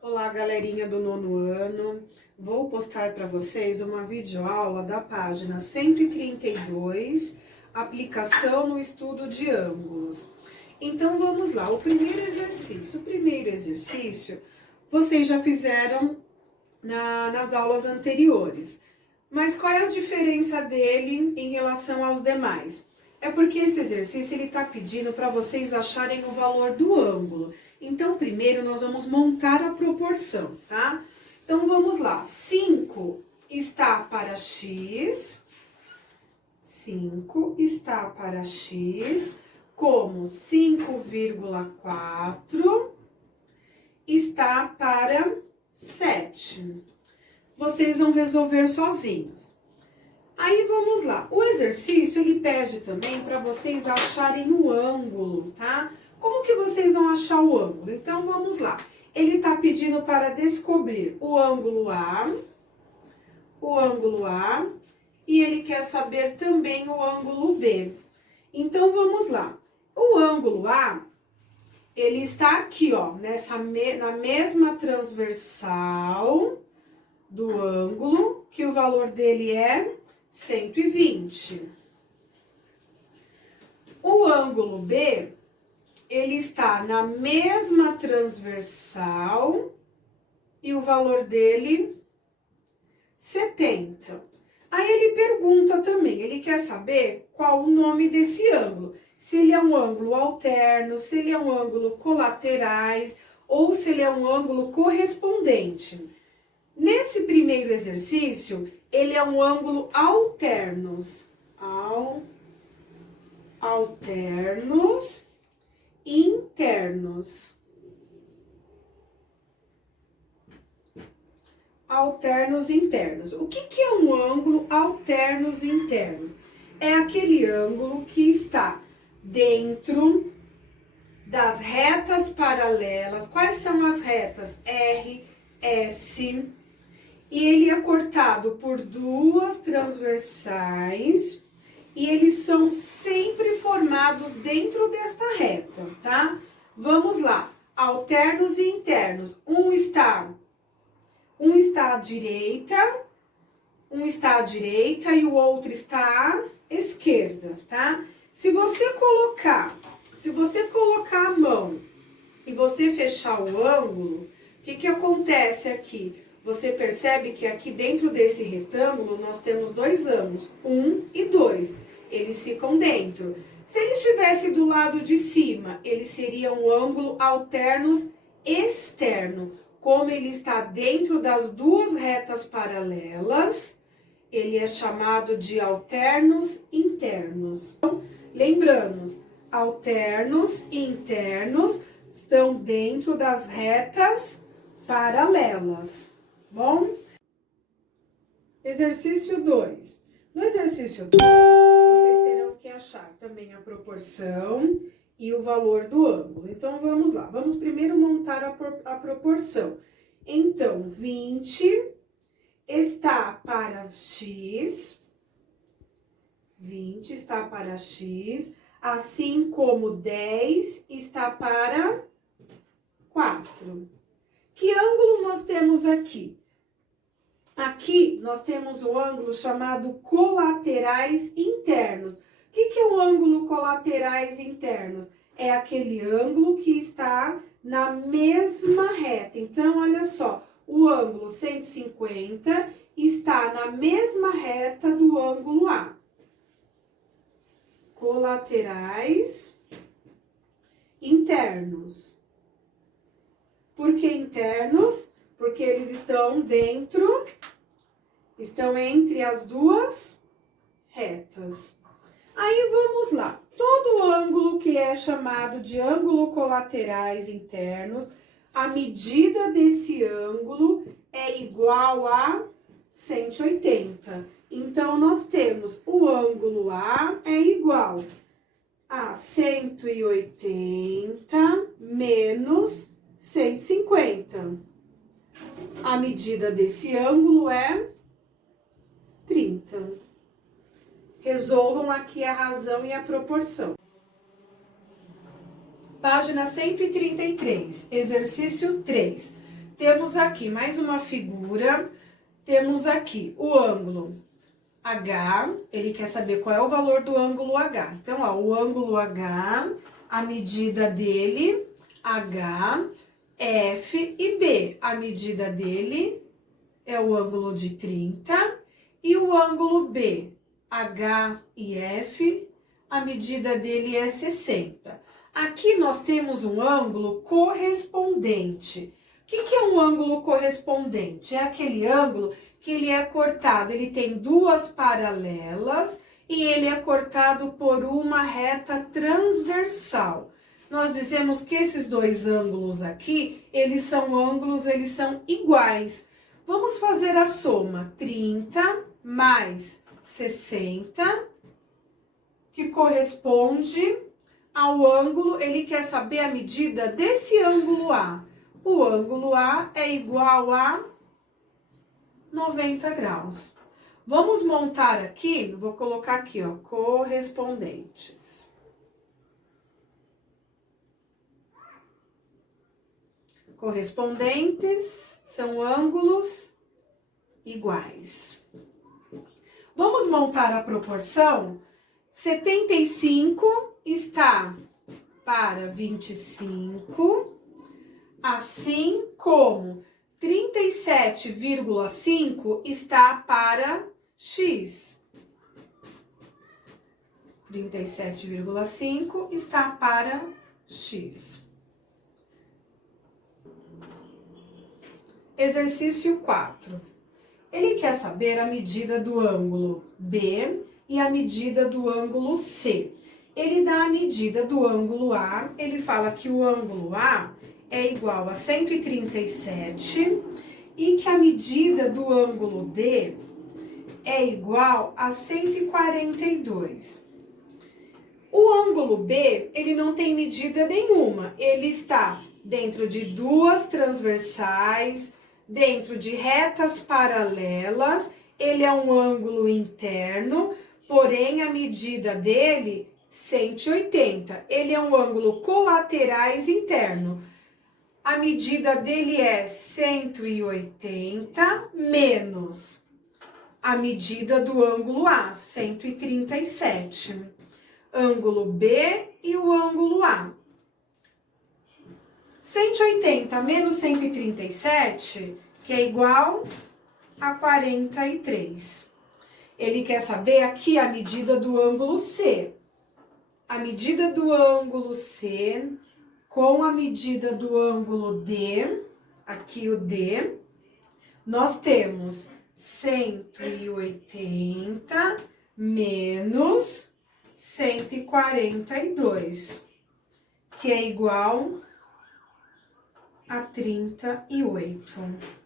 Olá, galerinha do nono ano. Vou postar para vocês uma videoaula da página 132, aplicação no estudo de ângulos. Então, vamos lá. O primeiro exercício, vocês já fizeram nas aulas anteriores. Mas qual é a diferença dele em relação aos demais? É porque esse exercício ele está pedindo para vocês acharem o valor do ângulo. Então, primeiro nós vamos montar a proporção, tá? Então, vamos lá. 5 está para x. 5 está para x, como 5,4 está para 7. Vocês vão resolver sozinhos. Aí, vamos lá. O exercício, ele pede também para vocês acharem o ângulo, tá? Como que vocês vão achar o ângulo? Então, vamos lá. Ele tá pedindo para descobrir o ângulo A, e ele quer saber também o ângulo B. Então, vamos lá. O ângulo A, ele está aqui, ó, na mesma transversal do ângulo, que o valor dele é 120. O ângulo B, ele está na mesma transversal e o valor dele 70. Aí ele pergunta também, ele quer saber qual o nome desse ângulo. Se ele é um ângulo alterno, se ele é um ângulo colaterais ou se ele é um ângulo correspondente. Nesse primeiro exercício, ele é um ângulo alternos. Alternos internos. Alternos internos. O que é um ângulo alternos internos? É aquele ângulo que está dentro das retas paralelas. Quais são as retas? R, S. E ele é cortado por duas transversais e eles são sempre formados dentro desta reta, tá? Vamos lá. Alternos e internos. Um está à direita, e o outro está à esquerda, tá? Se você colocar a mão e você fechar o ângulo, o que acontece aqui? Você percebe que aqui dentro desse retângulo nós temos dois ângulos, 1 e 2. Eles ficam dentro. Se ele estivesse do lado de cima, ele seria um ângulo alternos externo. Como ele está dentro das duas retas paralelas, ele é chamado de alternos internos. Então, lembrando, alternos e internos estão dentro das retas paralelas. Bom? Exercício 2. No exercício 2, vocês terão que achar também a proporção e o valor do ângulo. Então, vamos lá. Vamos primeiro montar a proporção. Então, 20 está para x. 20 está para x. Assim como 10 está para 4. Que ângulo nós temos aqui? Aqui nós temos o ângulo chamado colaterais internos. O que é o ângulo colaterais internos? É aquele ângulo que está na mesma reta. Então, olha só, o ângulo 150 está na mesma reta do ângulo A. Colaterais internos. Por que internos? Porque eles estão entre as duas retas. Aí, vamos lá. Todo ângulo que é chamado de ângulo colaterais internos, a medida desse ângulo é igual a 180. Então, nós temos o ângulo A é igual a 180 menos 150. A medida desse ângulo é 30. Resolvam aqui a razão e a proporção. Página 133, exercício 3. temos aqui mais uma figura, temos aqui o ângulo H, ele quer saber qual é o valor do ângulo H. Então, ó, o ângulo H, a medida dele, H, F e B, a medida dele é o ângulo de 30, e o ângulo B, H e F, a medida dele é 60. Aqui nós temos um ângulo correspondente. O que é um ângulo correspondente? É aquele ângulo que ele é cortado, ele tem duas paralelas e ele é cortado por uma reta transversal. Nós dizemos que esses dois ângulos aqui, eles são iguais. Vamos fazer a soma, 30 mais 60, que corresponde ao ângulo, ele quer saber a medida desse ângulo A. O ângulo A é igual a 90 graus. Vamos montar aqui, vou colocar aqui, ó, correspondentes. Correspondentes são ângulos iguais. Vamos montar a proporção. 75 está para 25, assim como 37,5 está para x. 37,5 está para x. Exercício 4. Ele quer saber a medida do ângulo B e a medida do ângulo C. Ele dá a medida do ângulo A, ele fala que o ângulo A é igual a 137 e que a medida do ângulo D é igual a 142. O ângulo B, ele não tem medida nenhuma, ele está dentro de duas transversais, dentro de retas paralelas, ele é um ângulo interno, porém a medida dele 180. Ele é um ângulo colaterais interno. A medida dele é 180 menos a medida do ângulo A, 137. Ângulo B e o ângulo A. 180 menos 137, que é igual a 43. Ele quer saber aqui a medida do ângulo C. A medida do ângulo C com a medida do ângulo D, aqui o D, nós temos 180 menos 142, que é igual a 38.